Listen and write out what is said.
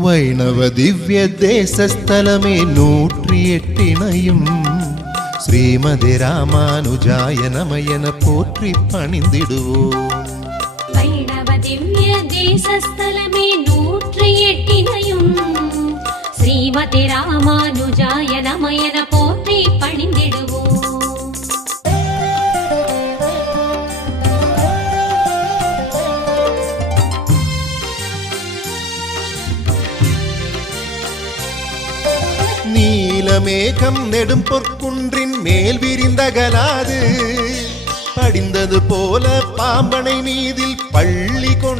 வைணவ திவ்ய தேசஸ்தலமே 108 ஸ்ரீமதி ராமானுஜாய நமயன போற்றி பணிந்திடுவோம். வைணவ திவ்ய தேசஸ்தலமே 108 ஸ்ரீமதி ராமானுஜாய நமயன போற்றி பணிந்திடுவோம். நீலமேகம் நெடும் பொற்குன்றின் மேல் விரிந்தகலாது படிந்தது போல பாம்பனை மீதில் பள்ளி கொண்டு